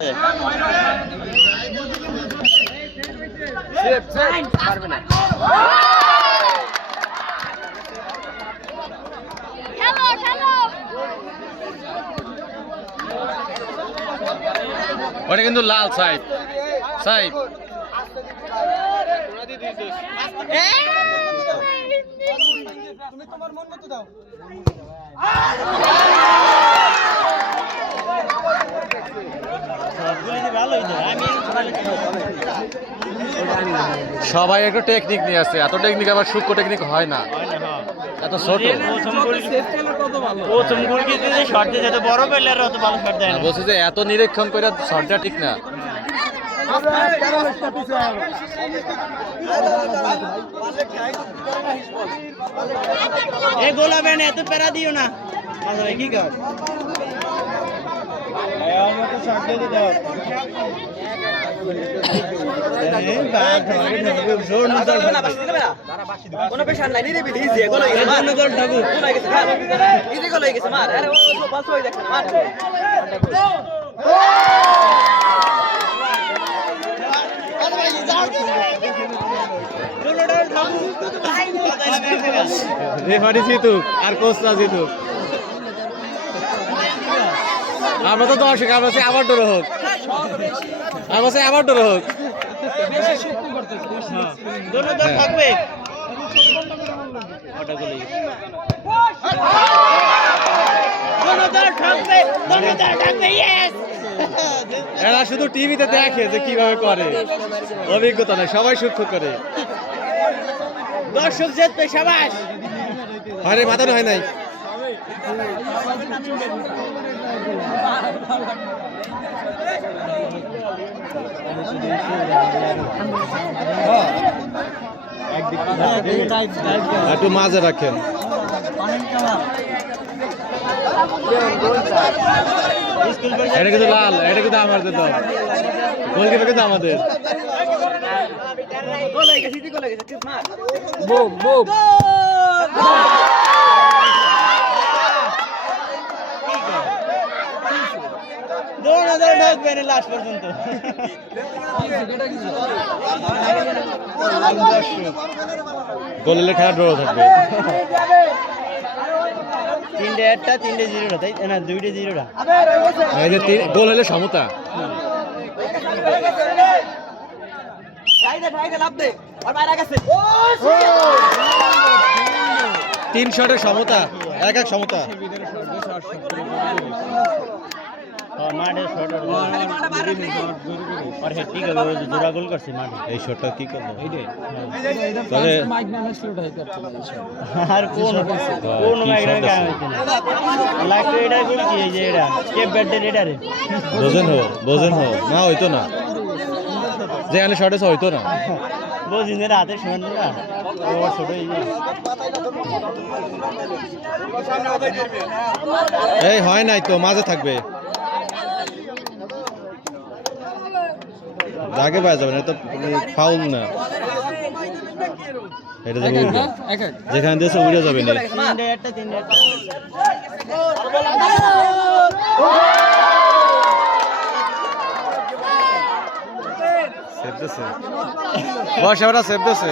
ওটা কিন্তু লাল side side তুমি তোমার মন মতো দাও। সবাই একটু টেকনিক নিয়ে আসছে, এত টেকনিক আবার সূক্ষ্ম টেকনিক হয় না, এত ছোট। বলছে যে এত নিরীক্ষণ করে শটটা ঠিক না। এত প্যারা দিও না কি কর কোনো পেশার নাই রে বিধি ইজি এগুলো ইজি গুলো গেছে মার আরে ও পাস হই দেখেন মার রেফারি জিতুক আর কোচরা জিতুক, আমরা তো দর্শক, আমরা চাই আবার ডর হোক, আমরা চাই আবার ডর হোক। থাকবে এরা শুধু টিভিতে দেখে যে কিভাবে করে, অভিজ্ঞতা নেই, সবাই সূক্ষ্ম করে। দর্শক জিতবে সাবাস। আরে মাথানো হয় নাই, একটু মাঝে রাখেন। এটা কিন্তু লাল, এটা কিন্তু আমাদের দল, গোলকিপার কিন্তু আমাদের। বুম বুম ঢুকবে লাস্ট পর্যন্ত। গোলের খেলা ড্র থাকবে। 3-1 3-0 তাই না, 2-0। এই যে গোল হলে সমতা। তিন শটের সমতা, এক সমতা। এই শটটা কি করলো? আর কোন বোঝেন হো না, হইতো না যেখানে শর্ট আছে, হইতো না। বোঝিন হাতে সমান না, ছোট এই হয় নাই তো, মাঝে থাকবে, আগে পাওয়া যাবে না, এটা ফাউল না, এটা যাবে উড়ে, যেখানে দিয়েছে উড়ে যাবে না। বর্ষাটা সেভ দিচ্ছে,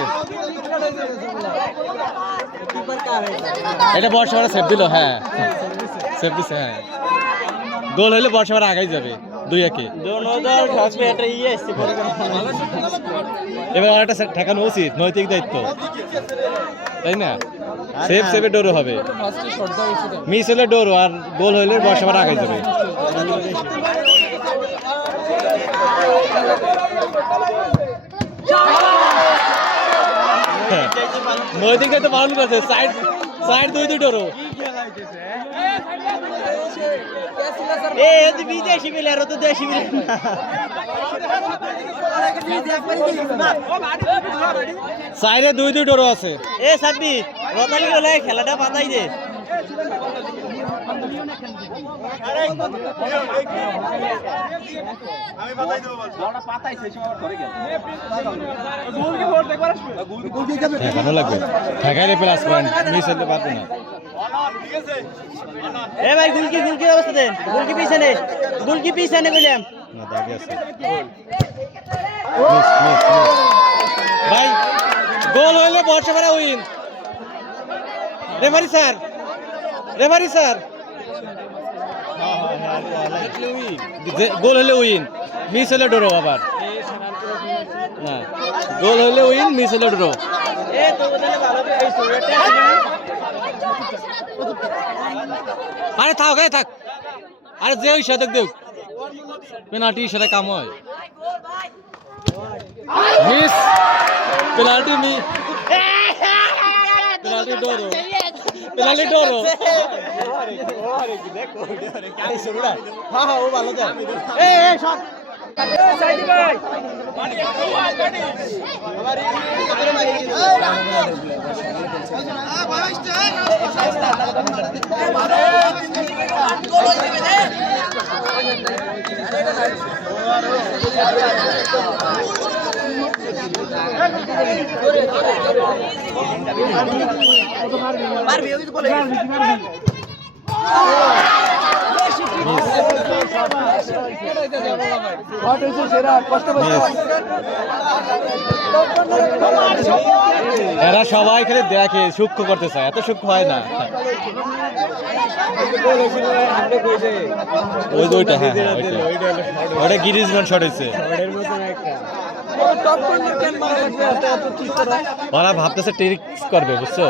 এটা বর্ষাটা সেভ দিল। হ্যাঁ সেভ দিচ্ছে, হ্যাঁ গোল হইলে বর্ষাটা আগাই যাবে 2-1। এবার একটা ঠেকানো উচিত, নৈতিক দায়িত্ব, তাই না? সেভ সেভে ডোরও হবে, মিস হলে ডোরও, আর গোল হইলে বর্ষাটা আগাই যাবে। নৈতিক দায়িত্ব পালন করছে, সাইড সাইড 2 ডোরও। বিদেশি প্লেয়ার তো দেশি সাইডে 2 ডোরও আছে। এ সাব্বি রতালি হলে খেলাটা পাতাই দে। ঠেকানো লাগবে, ঠেকাইলে প্লাস পয়েন্ট, মিস হতে পারবে না। এ ভাই গুলকি অবস্থা দেন, গুলকি পিছনে বললাম। না দাগে আছে মিস মিস মিস ভাই গোল হইলে বর্ষাপাড়া উইন রেফারি স্যার গোল হলে উইন মিস হলে ড্র আবার না গোল হলে উইন মিস হলে ড্র আরে থাক গায়ে থাক আরে যে ওই সাথে দেখ পেনাল্টি সাথে কাম হয় মিস পেনাল্টি ডোরো হ্যাঁ ও ভালো যায় এরা সবাই খালি দেখে সূক্ষ্ম করতে চায় এত সূক্ষ্ম হয় না ওইটা হ্যাঁ ওটা গিরিজম্যান শট হয়েছে ওরা ভাবতেছে ট্রিক্স করবে বুঝছো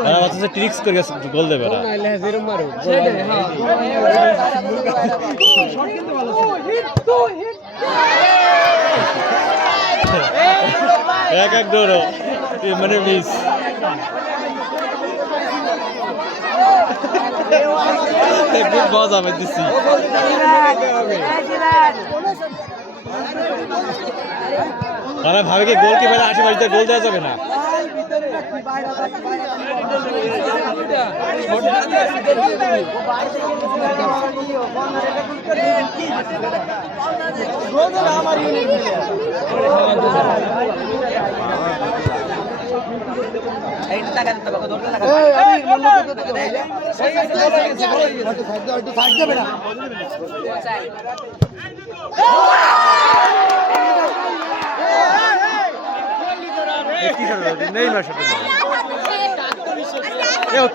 ওরা ভাবতেছে ট্রিক্স করে গোল দেবে ওরা এক দৌড়ো মানে মিস খুব মজা পেতেছি ওরা ভাবে কি গোল কি আশেপাশে গোল দেওয়া যাবে না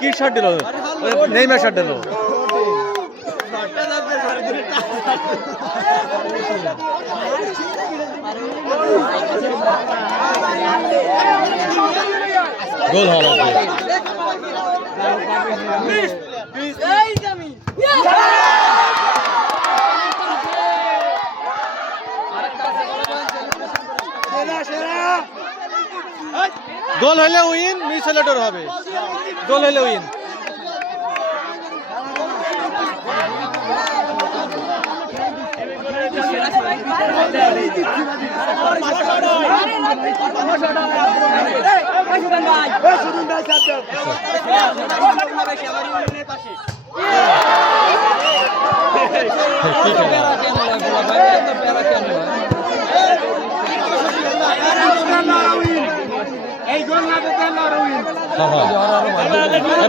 কি শট দিল নেইমার শট দিল গোল হল গোল হলে উইন মিস হলে ডর হবে গোল হলে উইন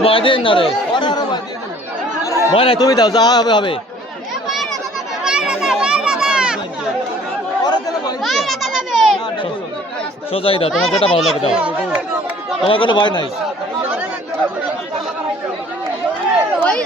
ভয় দিন না রে ভয় নাই তুমি দাও যা হবে হবে সোজাই দাও তোমার যেটা ভালো লাগে দাও তোমার কোনো ভয় নাই ওই